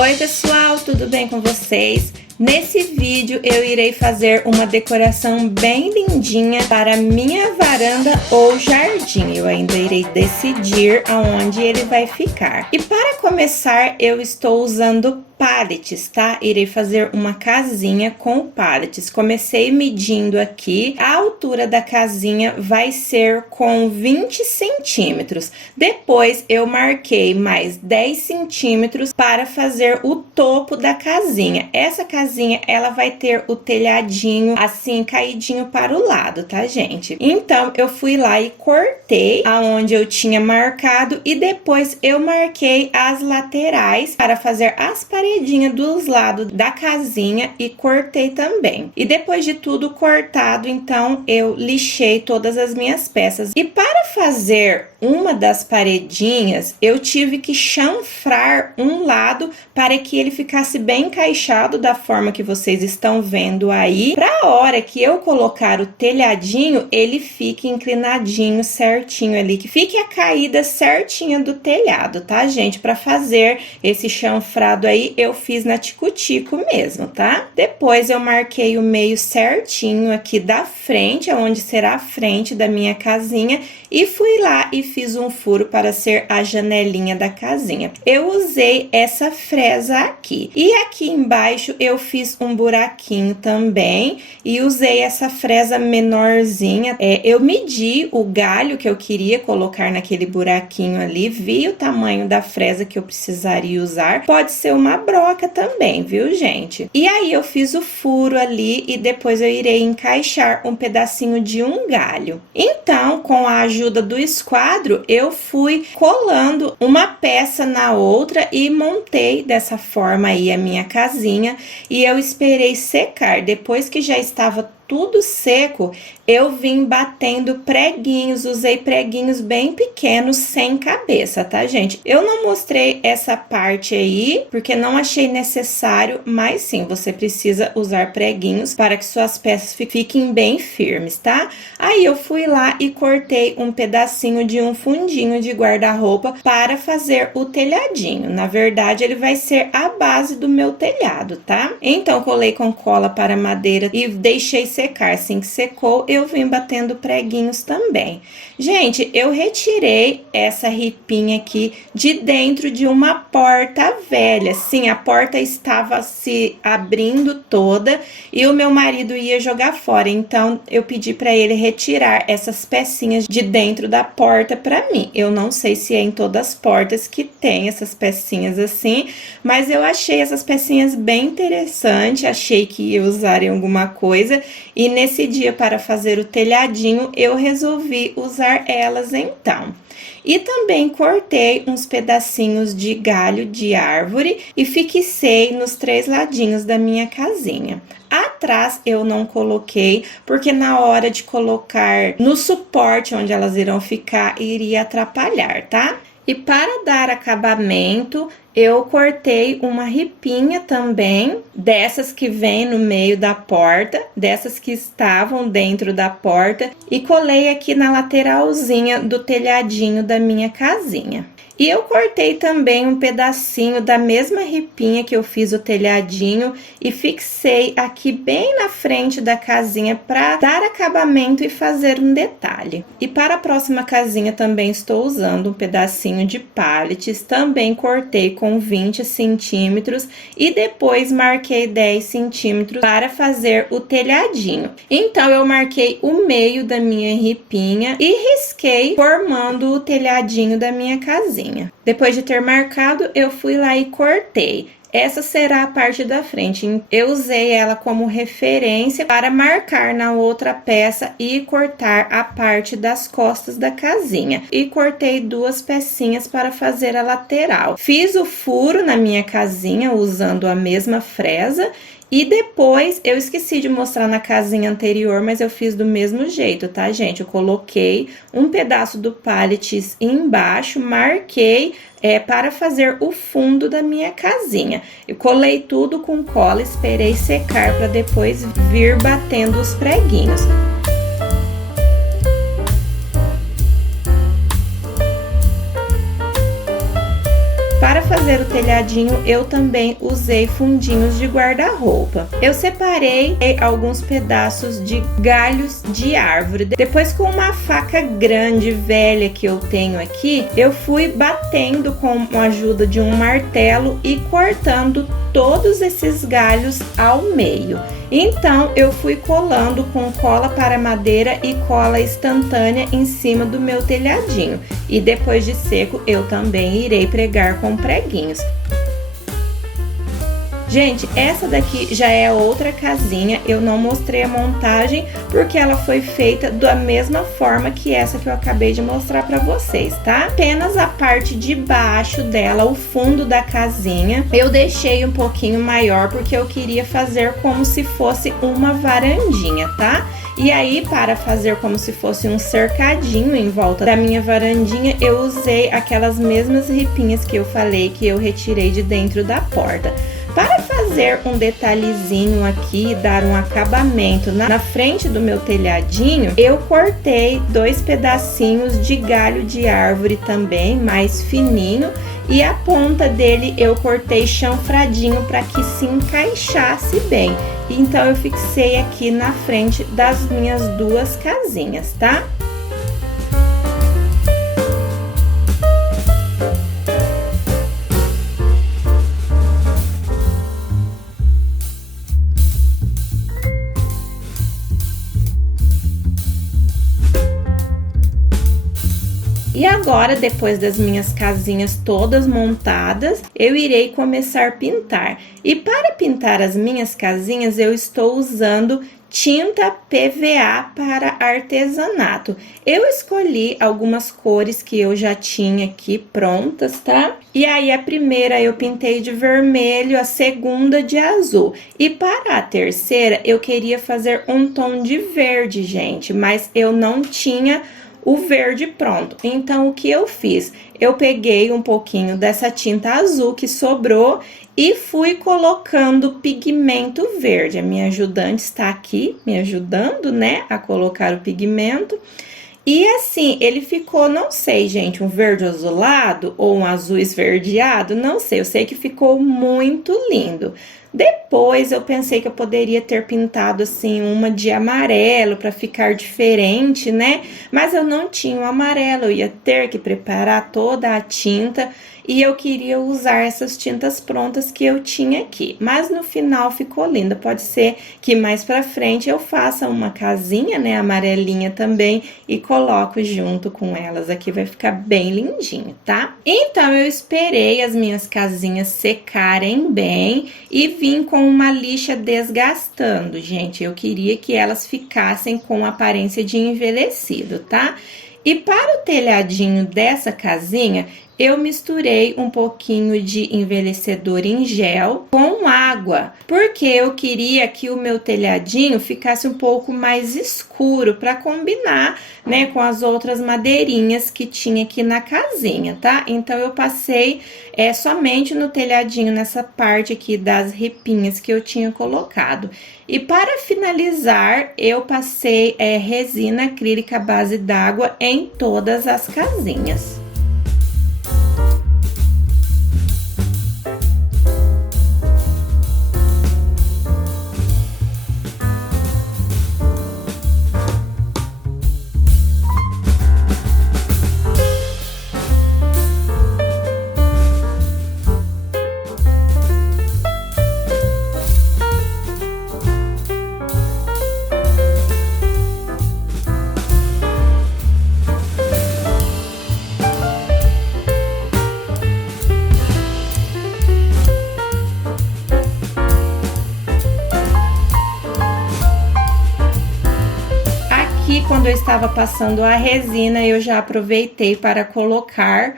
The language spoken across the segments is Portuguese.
Oi pessoal, tudo bem com vocês? Nesse vídeo eu irei fazer uma decoração bem lindinha para minha varanda ou jardim. Eu ainda irei decidir aonde ele vai ficar. E para começar eu estou usando pallets, tá? Irei fazer uma casinha com pallets. Comecei medindo aqui, a altura da casinha vai ser com 20 centímetros. Depois eu marquei mais 10 centímetros para fazer o topo da casinha. Essa casinha, ela vai ter o telhadinho assim, caidinho para o lado, tá, gente? Então, eu fui lá e cortei aonde eu tinha marcado e depois eu marquei as laterais para fazer as paredes dos lados da casinha e cortei também. E depois de tudo cortado, então eu lixei todas as minhas peças. E para fazer uma das paredinhas, eu tive que chanfrar um lado para que ele ficasse bem encaixado da forma que vocês estão vendo aí. Para a hora que eu colocar o telhadinho, ele fique inclinadinho certinho ali, que fique a caída certinha do telhado, tá, gente? Para fazer esse chanfrado aí, eu fiz na tico-tico mesmo, tá? Depois eu marquei o meio certinho aqui da frente, onde será a frente da minha casinha, e fui lá e fiz um furo para ser a janelinha da casinha. Eu usei essa fresa aqui. E aqui embaixo eu fiz um buraquinho também e usei essa fresa menorzinha. Eu medi o galho que eu queria colocar naquele buraquinho ali, vi o tamanho da fresa que eu precisaria usar. Pode ser uma broca também, viu, gente? E aí eu fiz o furo ali e depois eu irei encaixar um pedacinho de um galho. Então, com a ajuda do esquadro, eu fui colando uma peça na outra e montei dessa forma aí a minha casinha e eu esperei secar. Depois que já estava tudo seco, eu vim batendo preguinhos, usei preguinhos bem pequenos, sem cabeça, tá, gente? Eu não mostrei essa parte aí, porque não achei necessário, mas sim, você precisa usar preguinhos para que suas peças fiquem bem firmes, tá? Aí eu fui lá e cortei um pedacinho de um fundinho de guarda-roupa para fazer o telhadinho. Na verdade, ele vai ser a base do meu telhado, tá? Então, colei com cola para madeira e deixei secar. Assim que secou, eu vim batendo preguinhos também. Gente, eu retirei essa ripinha aqui de dentro de uma porta velha. Sim, a porta estava se abrindo toda e o meu marido ia jogar fora. Então, eu pedi para ele retirar essas pecinhas de dentro da porta para mim. Eu não sei se é em todas as portas que tem essas pecinhas assim, mas eu achei essas pecinhas bem interessantes. Achei que ia usar em alguma coisa. E nesse dia, para fazer o telhadinho, eu resolvi usar elas então. E também cortei uns pedacinhos de galho de árvore e fixei nos 3 ladinhos da minha casinha. Atrás eu não coloquei, porque na hora de colocar no suporte onde elas irão ficar, iria atrapalhar, tá? E para dar acabamento, eu cortei uma ripinha também, dessas que vem no meio da porta, dessas que estavam dentro da porta, e colei aqui na lateralzinha do telhadinho da minha casinha. E eu cortei também um pedacinho da mesma ripinha que eu fiz o telhadinho e fixei aqui bem na frente da casinha para dar acabamento e fazer um detalhe. E para a próxima casinha também estou usando um pedacinho de pallets, também cortei com 20 centímetros e depois marquei 10 centímetros para fazer o telhadinho. Então, eu marquei o meio da minha ripinha e risquei formando o telhadinho da minha casinha. Depois de ter marcado, eu fui lá e cortei. Essa será a parte da frente. Eu usei ela como referência para marcar na outra peça e cortar a parte das costas da casinha. E cortei 2 pecinhas para fazer a lateral. Fiz o furo na minha casinha usando a mesma fresa. E depois, eu esqueci de mostrar na casinha anterior, mas eu fiz do mesmo jeito, tá, gente? Eu coloquei um pedaço do pallet embaixo, marquei para fazer o fundo da minha casinha. Eu colei tudo com cola, esperei secar para depois vir batendo os preguinhos. Para fazer o telhadinho, eu também usei fundinhos de guarda-roupa. Eu separei alguns pedaços de galhos de árvore. Depois, com uma faca grande, velha que eu tenho aqui, eu fui batendo com a ajuda de um martelo e cortando todos esses galhos ao meio. Então, eu fui colando com cola para madeira e cola instantânea em cima do meu telhadinho. E depois de seco, eu também irei pregar com preguinhos. Gente, essa daqui já é outra casinha, eu não mostrei a montagem porque ela foi feita da mesma forma que essa que eu acabei de mostrar pra vocês, tá? Apenas a parte de baixo dela, o fundo da casinha, eu deixei um pouquinho maior porque eu queria fazer como se fosse uma varandinha, tá? E aí, para fazer como se fosse um cercadinho em volta da minha varandinha, eu usei aquelas mesmas ripinhas que eu falei que eu retirei de dentro da porta. Para fazer um detalhezinho aqui, dar um acabamento na frente do meu telhadinho, eu cortei 2 pedacinhos de galho de árvore também, mais fininho, e a ponta dele eu cortei chanfradinho para que se encaixasse bem. Então eu fixei aqui na frente das minhas 2 casinhas, tá? E agora, depois das minhas casinhas todas montadas, eu irei começar a pintar. E para pintar as minhas casinhas, eu estou usando tinta PVA para artesanato. Eu escolhi algumas cores que eu já tinha aqui prontas, tá? E aí a primeira eu pintei de vermelho, a segunda de azul. E para a terceira eu queria fazer um tom de verde, gente, mas eu não tinha o verde pronto. Então, o que eu fiz? Eu peguei um pouquinho dessa tinta azul que sobrou e fui colocando pigmento verde. A minha ajudante está aqui me ajudando, né, a colocar o pigmento. E assim, ele ficou, não sei, gente, um verde azulado ou um azul esverdeado, não sei. Eu sei que ficou muito lindo. Depois eu pensei que eu poderia ter pintado assim uma de amarelo para ficar diferente, né? Mas eu não tinha o amarelo, eu ia ter que preparar toda a tinta e eu queria usar essas tintas prontas que eu tinha aqui. Mas no final ficou linda, pode ser que mais pra frente eu faça uma casinha, né, amarelinha também e coloco junto com elas aqui, vai ficar bem lindinho, tá? Então eu esperei as minhas casinhas secarem bem e vim com uma lixa desgastando, gente. Eu queria que elas ficassem com aparência de envelhecido, tá? E para o telhadinho dessa casinha, eu misturei um pouquinho de envelhecedor em gel com água, porque eu queria que o meu telhadinho ficasse um pouco mais escuro para combinar, né, com as outras madeirinhas que tinha aqui na casinha, tá? Então eu passei somente no telhadinho, nessa parte aqui das ripinhas que eu tinha colocado. E para finalizar, eu passei resina acrílica à base d'água em todas as casinhas. Aqui, quando eu estava passando a resina, eu já aproveitei para colocar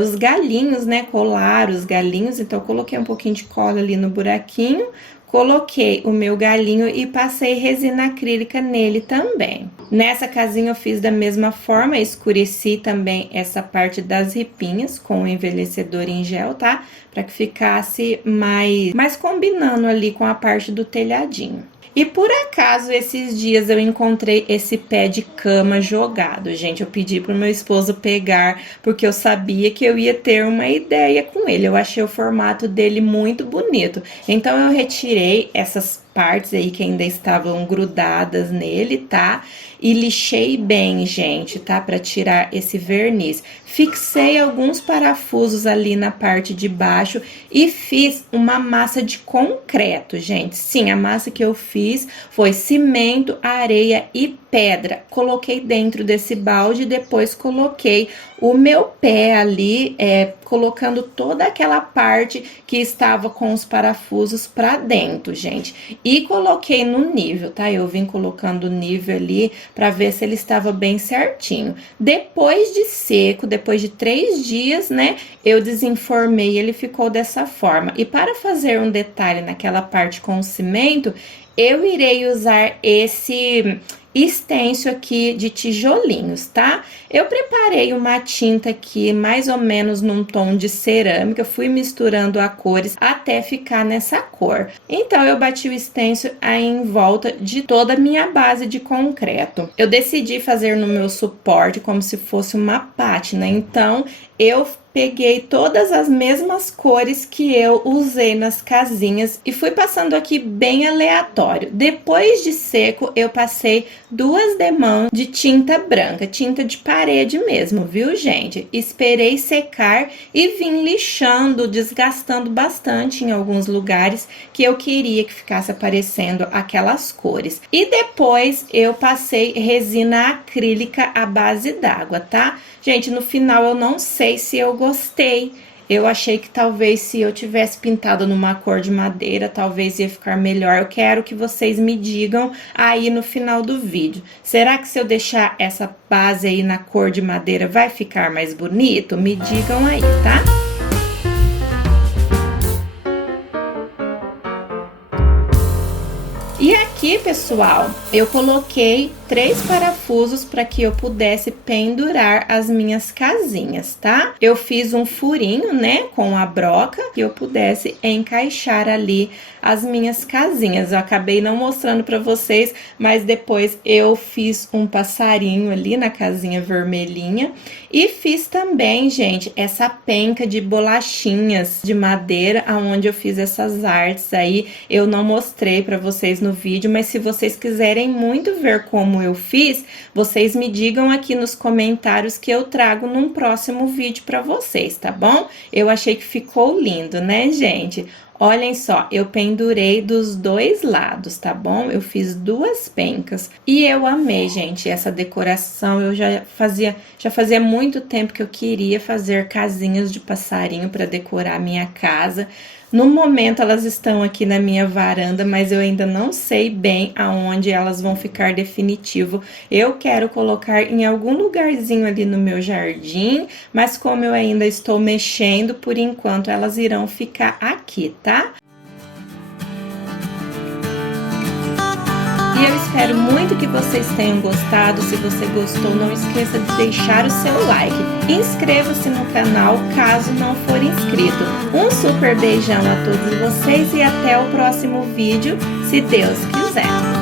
os galinhos, né? Colar os galinhos. Então, eu coloquei um pouquinho de cola ali no buraquinho, coloquei o meu galinho e passei resina acrílica nele também. Nessa casinha eu fiz da mesma forma, escureci também essa parte das ripinhas com o envelhecedor em gel, tá? Para que ficasse mais combinando ali com a parte do telhadinho. E por acaso, esses dias eu encontrei esse pé de cama jogado, gente. Eu pedi pro meu esposo pegar, porque eu sabia que eu ia ter uma ideia com ele. Eu achei o formato dele muito bonito. Então, eu retirei essas partes aí que ainda estavam grudadas nele, tá? E lixei bem, gente, tá? Pra tirar esse verniz. Fixei alguns parafusos ali na parte de baixo e fiz uma massa de concreto, gente. Sim, a massa que eu fiz foi cimento, areia e pedra. Coloquei dentro desse balde e depois coloquei o meu pé ali, colocando toda aquela parte que estava com os parafusos pra dentro, gente. E coloquei no nível, tá? Eu vim colocando o nível ali pra ver se ele estava bem certinho. Depois de seco, depois de 3 dias, né, eu desenformei, ele ficou dessa forma. E para fazer um detalhe naquela parte com o cimento, eu irei usar esse stencil aqui de tijolinhos, tá? Eu preparei uma tinta aqui mais ou menos num tom de cerâmica, fui misturando a cores até ficar nessa cor. Então, eu bati o stencil aí em volta de toda a minha base de concreto. Eu decidi fazer no meu suporte como se fosse uma pátina, então eu peguei todas as mesmas cores que eu usei nas casinhas e fui passando aqui bem aleatório. Depois de seco, eu passei 2 demãos de tinta branca, tinta de parede mesmo, viu, gente? Esperei secar e vim lixando, desgastando bastante em alguns lugares que eu queria que ficasse aparecendo aquelas cores. E depois eu passei resina acrílica à base d'água, tá? Gente, no final eu não sei se eu gostei. Eu achei que talvez se eu tivesse pintado numa cor de madeira, talvez ia ficar melhor. Eu quero que vocês me digam aí no final do vídeo. Será que se eu deixar essa base aí na cor de madeira vai ficar mais bonito? Me digam aí, tá? E aqui, pessoal, eu coloquei 3 parafusos para que eu pudesse pendurar as minhas casinhas, tá? Eu fiz um furinho, né, com a broca, que eu pudesse encaixar ali as minhas casinhas. Eu acabei não mostrando para vocês, mas depois eu fiz um passarinho ali na casinha vermelhinha e fiz também, gente, essa penca de bolachinhas de madeira, aonde eu fiz essas artes aí. Eu não mostrei para vocês no vídeo, mas se vocês quiserem muito ver como eu fiz, vocês me digam aqui nos comentários que eu trago num próximo vídeo para vocês, tá bom? Eu achei que ficou lindo, né, gente? Olhem só, eu pendurei dos 2 lados, tá bom? Eu fiz 2 pencas e eu amei, gente, essa decoração. Eu já fazia muito tempo que eu queria fazer casinhas de passarinho para decorar a minha casa. No momento elas estão aqui na minha varanda, mas eu ainda não sei bem aonde elas vão ficar definitivo. Eu quero colocar em algum lugarzinho ali no meu jardim, mas como eu ainda estou mexendo, por enquanto elas irão ficar aqui, tá? E eu espero muito que vocês tenham gostado. Se você gostou, não esqueça de deixar o seu like. Inscreva-se no canal caso não for inscrito. Um super beijão a todos vocês e até o próximo vídeo, se Deus quiser.